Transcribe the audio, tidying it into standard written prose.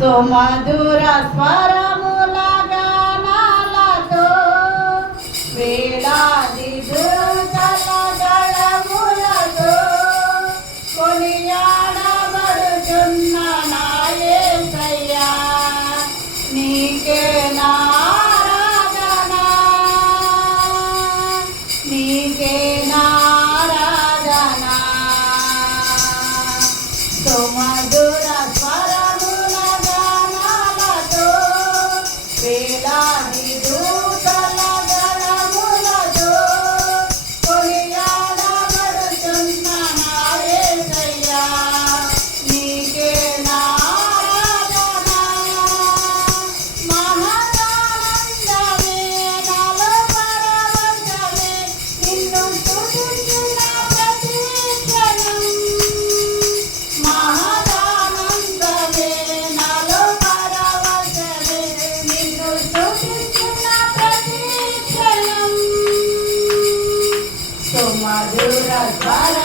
సుమధుర స్వరముల గానాలతో వేలాది దూతల గళములతో కొనియాడబడుచున్న నా యేసయ్యా నీకే నారాధన నీకే నారాధన సుమధుర స్వరముల గానాలతో వేలాది దూతల గళములతో కొనియాడబడుచున్న నా యేసయ్యా నీకే నారాధన మహదానందమే నాలో పరవశమే నిన్ను స్తుతించిన ప్రతి క్షణం మహదానందమే నాలో పరవశమే నిన్ను స్తుతించిన ప్రతి క్షణం సుమధుర స్వర